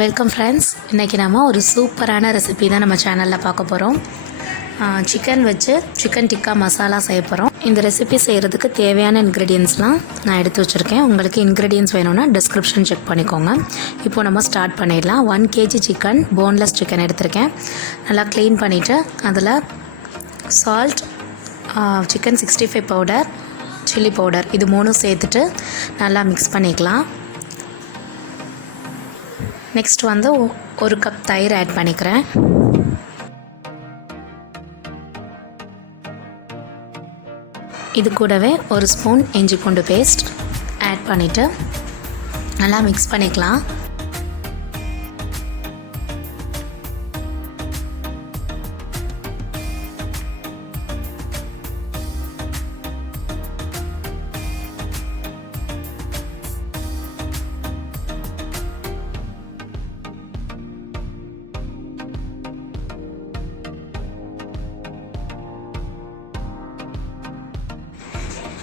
Welcome friends. இன்றைக்கி நம்ம ஒரு சூப்பரான ரெசிபி தான் நம்ம சேனலில் பார்க்க போகிறோம். சிக்கன் வச்சு சிக்கன் டிக்கா மசாலா செய்ய போகிறோம். இந்த ரெசிபி செய்கிறதுக்கு தேவையான இன்க்ரீடியன்ஸ்லாம் நான் எடுத்து வச்சுருக்கேன். உங்களுக்கு இன்க்ரீடியன்ஸ் வேணும்னா டிஸ்கிரிப்ஷன் செக் பண்ணிக்கோங்க. இப்போ நம்ம ஸ்டார்ட் பண்ணிடலாம். 1 kg சிக்கன், போன்லெஸ் சிக்கன் எடுத்திருக்கேன். நல்லா க்ளீன் பண்ணிவிட்டு அதில் salt, chicken 65 powder, chilli powder இது மூணும் சேர்த்துட்டு நல்லா மிக்ஸ் பண்ணிக்கலாம். நெக்ஸ்ட் வந்து 1 கப் தயிர் ஆட் பண்ணிக்கிறேன். இது கூடவே 1 ஸ்பூன் இஞ்சி பூண்டு பேஸ்ட் ஆட் பண்ணிவிட்டு நல்லா மிக்ஸ் பண்ணிக்கலாம்.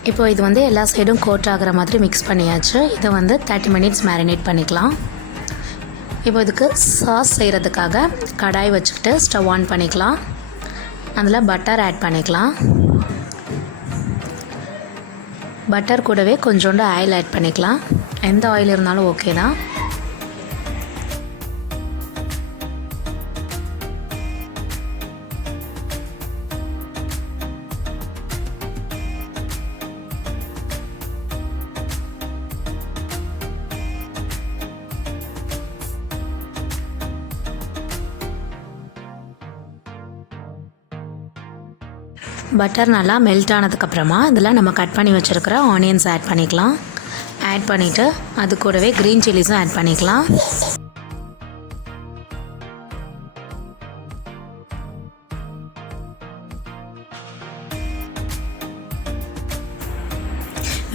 இப்போ இது வந்து எல்லா சைடும் கோட் ஆகிற மாதிரி மிக்ஸ் பண்ணியாச்சு. இதை வந்து 30 மினிட்ஸ் மேரினேட் பண்ணிக்கலாம். இப்போ இதுக்கு சாஸ் செய்கிறதுக்காக கடாய் வச்சுக்கிட்டு ஸ்டவ் ஆன் பண்ணிக்கலாம். அதில் பட்டர் ஆட் பண்ணிக்கலாம். பட்டர் கூடவே கொஞ்சோண்டு ஆயில் ஆட் பண்ணிக்கலாம். எந்த ஆயில் இருந்தாலும் ஓகே தான். பட்டர் நல்லா மெல்ட் ஆனதுக்கப்புறமா இதில் நம்ம கட் பண்ணி வச்சுருக்கிற ஆனியன்ஸ் ஆட் பண்ணிக்கலாம். ஆட் பண்ணிவிட்டு அது கூடவே க்ரீன் சில்லிஸும் ஆட் பண்ணிக்கலாம்.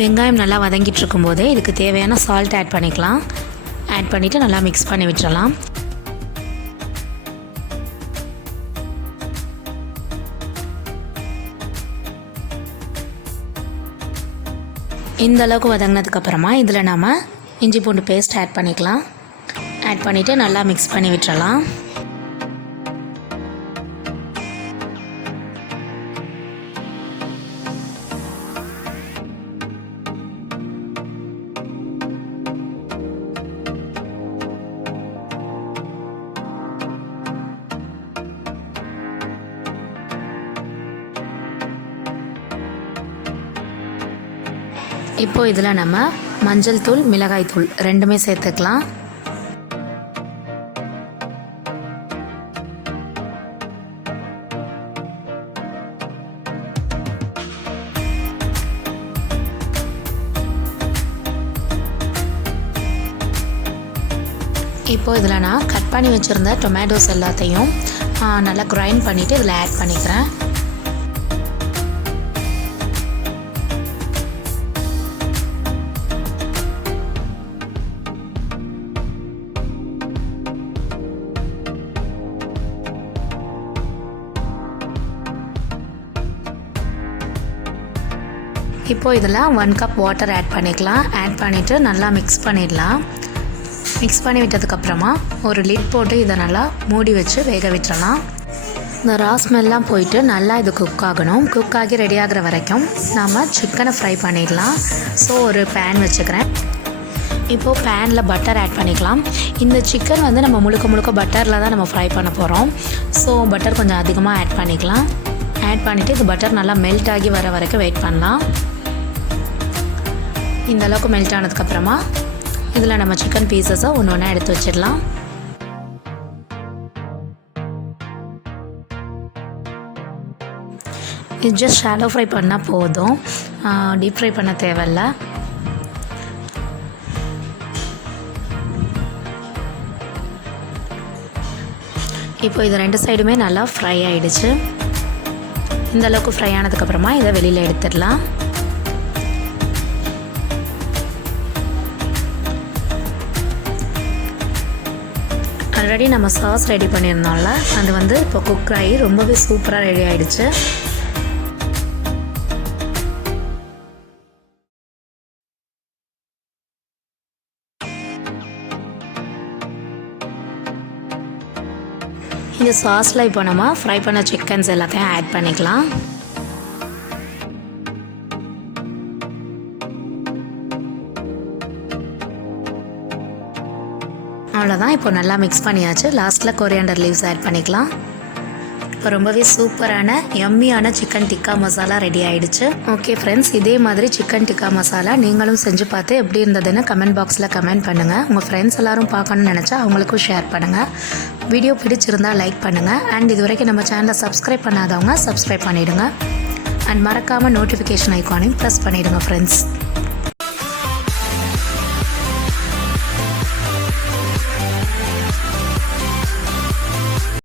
வெங்காயம் நல்லா வதங்கிட்டு இருக்கும்போதே இதுக்கு தேவையான சால்ட் ஆட் பண்ணிக்கலாம். ஆட் பண்ணிவிட்டு நல்லா மிக்ஸ் பண்ணி விட்டுறலாம். இந்த அளவுக்கு வதங்கினதுக்கப்புறமா இதில் நம்ம இஞ்சி பூண்டு பேஸ்ட் ஆட் பண்ணிக்கலாம். ஆட் பண்ணிவிட்டு நல்லா மிக்ஸ் பண்ணி விட்டுறலாம். இப்போ இதில் நம்ம மஞ்சள் தூள், மிளகாய் தூள் ரெண்டுமே சேர்த்துக்கலாம். இப்போ இதில் நான் கட் பண்ணி வச்சுருந்த டொமேட்டோஸ் எல்லாத்தையும் நல்லா கிரைண்ட் பண்ணிவிட்டு இதில் ஆட் பண்ணிக்கிறேன். இப்போது இதில் 1 கப் வாட்டர் ஆட் பண்ணிக்கலாம். ஆட் பண்ணிவிட்டு நல்லா மிக்ஸ் பண்ணிடலாம். மிக்ஸ் பண்ணி விட்டதுக்கப்புறமா ஒரு லிட் போட்டு இதை நல்லா மூடி வச்சு வேக விட்டுறலாம். இந்த ரா ஸ்மெல்லாம் போயிட்டு நல்லா இது குக் ஆகணும். குக் ஆகி ரெடி ஆகிற வரைக்கும் நாம் சிக்கனை ஃப்ரை பண்ணிடலாம். ஸோ ஒரு பேன் வச்சுக்கிறேன். இப்போது பேனில் பட்டர் ஆட் பண்ணிக்கலாம். இந்த சிக்கன் வந்து நம்ம முழுக்க பட்டரில் தான் நம்ம ஃப்ரை பண்ண போகிறோம். ஸோ பட்டர் கொஞ்சம் அதிகமாக ஆட் பண்ணிக்கலாம். ஆட் பண்ணிவிட்டு இது பட்டர் நல்லா மெல்ட் ஆகி வர வரைக்கும் வெயிட் பண்ணலாம். இந்த அளவுக்கு மெல்ட் ஆனதுக்கப்புறமா இதில் நம்ம சிக்கன் பீசஸை ஒன்று ஒன்றா எடுத்து வச்சிடலாம். இது ஜஸ்ட் ஷாலோ ஃப்ரை பண்ணால் போதும், டீப் ஃப்ரை பண்ண தேவையில்லை. இப்போ இது 2 சைடுமே நல்லா ஃப்ரை ஆகிடுச்சு. இந்த அளவுக்கு ஃப்ரை ஆனதுக்கப்புறமா இதை வெளியில் எடுத்துடலாம். ஆல்ரெடி நம்ம சாஸ் ரெடி பண்ணியிருந்தோம்ல, அது வந்து இப்போ குக் ஆகி ரொம்பவே சூப்பராக ரெடி ஆகிடுச்சு. இந்த சாஸில் இப்போ நம்ம ஃப்ரை பண்ண சிக்கன்ஸ் எல்லாத்தையும் ஆட் பண்ணிக்கலாம். அவ்வளோதான், இப்போ நல்லா மிக்ஸ் பண்ணியாச்சு. லாஸ்ட்டில் கொரியாண்டர் லீவ்ஸ் ஆட் பண்ணிக்கலாம். இப்போ ரொம்பவே சூப்பரான யம்மியான சிக்கன் டிக்கா மசாலா ரெடி ஆகிடுச்சு. ஓகே ஃப்ரெண்ட்ஸ், இதே மாதிரி சிக்கன் டிக்கா மசாலா நீங்களும் செஞ்சு பார்த்து எப்படி இருந்ததுன்னு கமெண்ட் பாக்ஸில் கமெண்ட் பண்ணுங்கள். உங்கள் ஃப்ரெண்ட்ஸ் எல்லோரும் பார்க்கணுன்னு நினச்சா அவங்களுக்கும் ஷேர் பண்ணுங்கள். வீடியோ பிடிச்சிருந்தால் லைக் பண்ணுங்கள். அண்ட் இது வரைக்கும் நம்ம சேனலை சப்ஸ்கிரைப் பண்ணாதவங்க சப்ஸ்கிரைப் பண்ணிவிடுங்க. அண்ட் மறக்காமல் நோட்டிஃபிகேஷன் ஐக்கானையும் ப்ரெஸ் பண்ணிவிடுங்க ஃப்ரெண்ட்ஸ்.